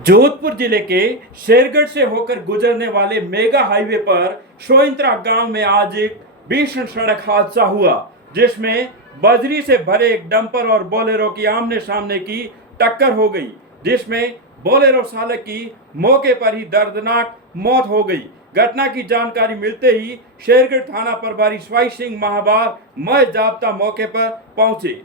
जोधपुर जिले के शेरगढ़ से होकर गुजरने वाले मेगा हाईवे पर सोइंत्रा गांव में आज एक भीषण सड़क हादसा हुआ, जिसमें बजरी से भरे एक डंपर और बोलेरो की आमने सामने की टक्कर हो गई, जिसमें बोलेरो चालक की मौके पर ही दर्दनाक मौत हो गई। घटना की जानकारी मिलते ही शेरगढ़ थाना प्रभारी स्वाई सिंह महाबार मय जाब्ता मौके पर पहुंचे।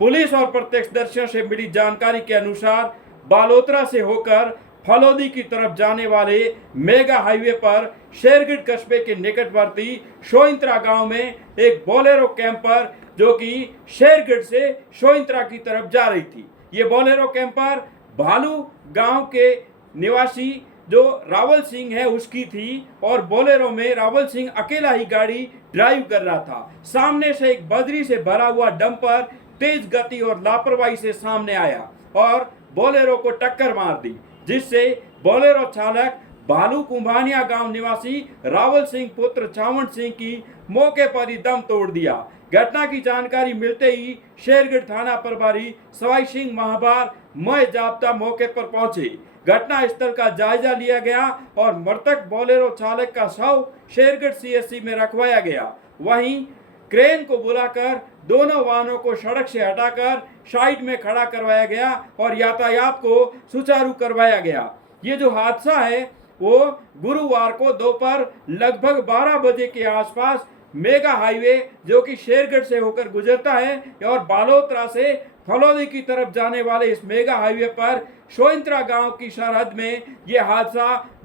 पुलिस और प्रत्यक्षदर्शियों से मिली जानकारी के अनुसार बालोतरा से होकर फलौदी की तरफ जाने वाले मेगा हाईवे पर शेरगढ़ कस्बे के निकटवर्ती सोइंत्रा गांव में एक बोलेरो कैंपर जो कि शेरगढ़ से सोइंत्रा की तरफ जा रही थी। ये बोलेरो कैंपर भालू गांव के निवासी जो रावल सिंह है उसकी थी और बोलेरो में रावल सिंह अकेला ही गाड़ी ड्राइव कर रहा था। सामने से एक बजरी से भरा हुआ डंपर तेज गति और लापरवाही से सामने आया और बोलेरो को टक्कर मार दी, जिससे बोलेरो चालक भालू कुंभानिया गांव निवासी रावल सिंह पुत्र चावण सिंह की मौके पर ही दम तोड़ दिया। घटना की जानकारी मिलते ही शेरगढ़ थाना प्रभारी स्वाई सिंह महाबार मय जाब्ता मौके पर पहुंचे। घटना स्थल का जायजा लिया गया और मृतक बोलेरो चालक का शव शेरगढ़ सीएचसी में रखवाया गया। वहीं क्रेन को बुलाकर दोनों वाहनों को सड़क से हटाकर साइड में खड़ा करवाया गया और यातायात को सुचारू करवाया गया। ये जो हादसा है वो गुरुवार को दोपहर लगभग 12 बजे के आसपास मेगा हाईवे जो कि शेरगढ़ से होकर गुजरता है और बालोतरा से फलौदी की तरफ जाने वाले इस मेगा हाईवे पर सोइंत्रा गांव की सरहद में ये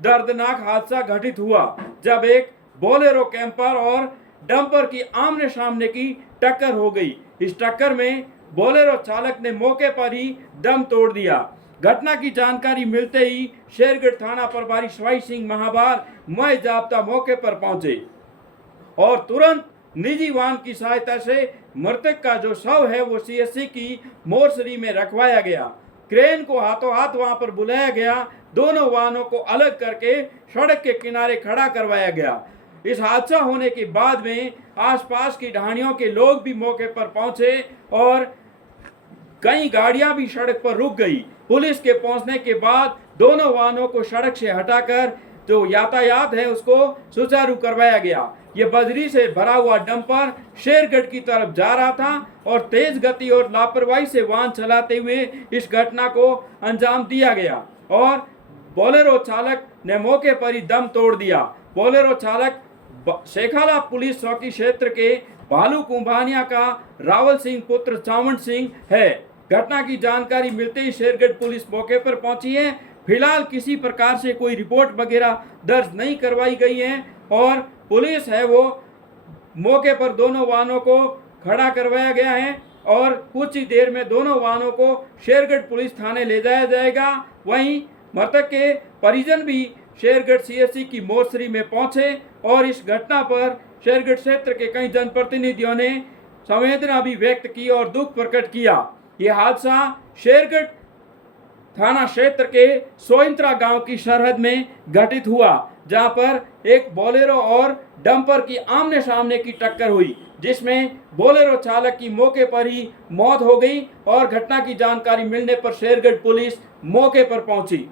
दर्दनाक हादसा घटित हुआ, जब एक बोलेरो कैंपर और डंपर की आमने सामने की टक्कर हो गई। इस टक्कर में बोलेरो चालक ने मौके पर ही दम तोड़ दिया। घटना की जानकारी मिलते ही शेरगढ़ थाना प्रभारी स्वाई सिंह महाबार मय जाब्ता मौके पर पहुंचे और तुरंत निजी वाहन की सहायता से मृतक का जो शव है वो सीएचसी की मोर्चरी में रखवाया गया। क्रेन को हाथों हाथ वहां पर बुलाया गया। दोनों वाहनों को अलग करके सड़क के किनारे खड़ा करवाया गया। इस हादसा होने के बाद में आसपास की ढाणियों के लोग भी मौके पर पहुंचे और कई गाड़ियां भी सड़क पर रुक गई। पुलिस के पहुंचने के बाद दोनों वाहनों को सड़क से हटाकर जो यातायात है उसको सुचारू करवाया गया। ये बजरी से भरा हुआ डंपर शेरगढ़ की तरफ जा रहा था और तेज गति और लापरवाही से वाहन चलाते हुए इस घटना को अंजाम दिया गया और बोलेरो चालक ने मौके पर ही दम तोड़ दिया। बोलेरो चालक शेखाला पुलिस चौकी क्षेत्र के भालू कुंभानिया का रावल सिंह पुत्र चावण सिंह है। घटना की जानकारी मिलते ही शेरगढ़ पुलिस मौके पर पहुंची है। फिलहाल किसी प्रकार से कोई रिपोर्ट वगैरह दर्ज नहीं करवाई गई है और पुलिस है वो मौके पर दोनों वाहनों को खड़ा करवाया गया है और कुछ ही देर में दोनों वाहनों को शेरगढ़ पुलिस थाने ले जाया जाएगा। वहीं मृतक के परिजन भी शेरगढ़ सीएचसी की मोर्चरी में पहुंचे और इस घटना पर शेरगढ़ क्षेत्र के कई जनप्रतिनिधियों ने संवेदना भी व्यक्त की और दुख प्रकट किया। यह हादसा शेरगढ़ थाना क्षेत्र के सोइंत्रा गांव की सरहद में घटित हुआ, जहां पर एक बोलेरो और डंपर की आमने सामने की टक्कर हुई, जिसमें बोलेरो चालक की मौके पर ही मौत हो गई और घटना की जानकारी मिलने पर शेरगढ़ पुलिस मौके पर पहुंची।